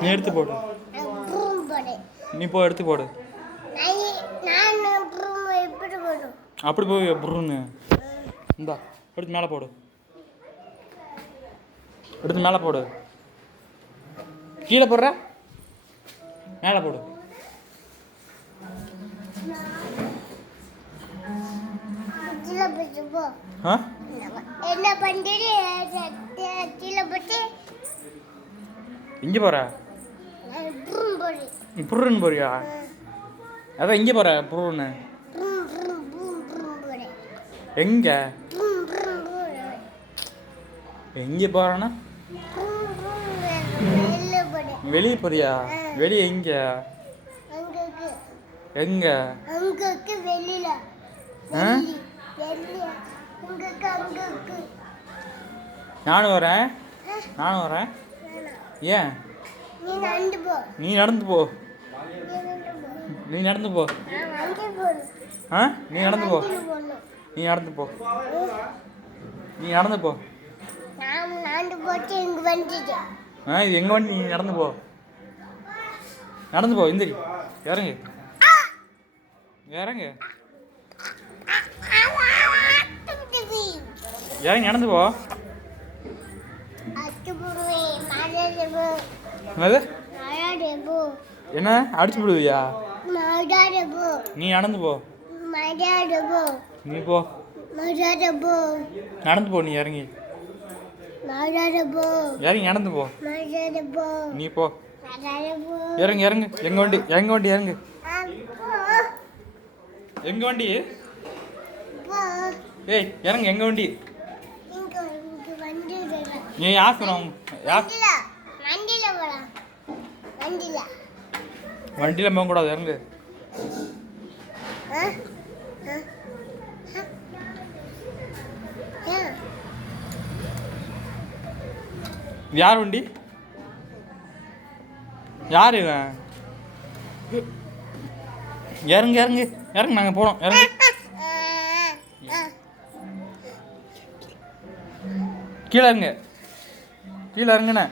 நீ எடுத்து போடு. நீ போ எடுத்து போடு. அப்படி போய் புருன்னு இந்தா எடுத்து மேலே போடு. எடுத்து மேலே போடு. கீழே போடுற மேலே போடு. இங்கே போற புருன்னு போறியா? அதான் இங்கே போற புருன்னு. எங்க எங்கே போறேன்னா வெளியே போறியா? வெளியே எங்க எங்க? நானும் வரேன். நானும் வரேன். ஏன்? நீ நடந்து போ. நீ நடந்து போ. ஆ நீ நடந்து போ. நீ நடந்து போ. நீ நடந்து போ. ஆ இது எங்கே வண்டி? நீ நடந்து போ. நடந்து போ. இந்திரி இறங்கு. இறங்கு. இறங்கி நடந்து போ. என்னது? என்ன அடிச்சு விடுவியா? நீ நடந்து போ. நீ போ. நடந்து போ. நீ இறங்கி இறங்கி நடந்து போ. நீ போ. இறங்கு இறங்கு. எங்க வண்டி? எங்க வண்டி? இறங்கு. எங்க வண்டி? ஏய் இறங்கு. எங்க வண்டி? நீ யார் சொன்ன? வண்டியில் போகக்கூடாது. இறங்கு. யார் வண்டி? யார் இவன்? இறங்கு இறங்கு இறங்கு. நாங்கள் போகிறோம். இறங்கு. கீழே இறங்கு. கீழே இறங்குண்ணே.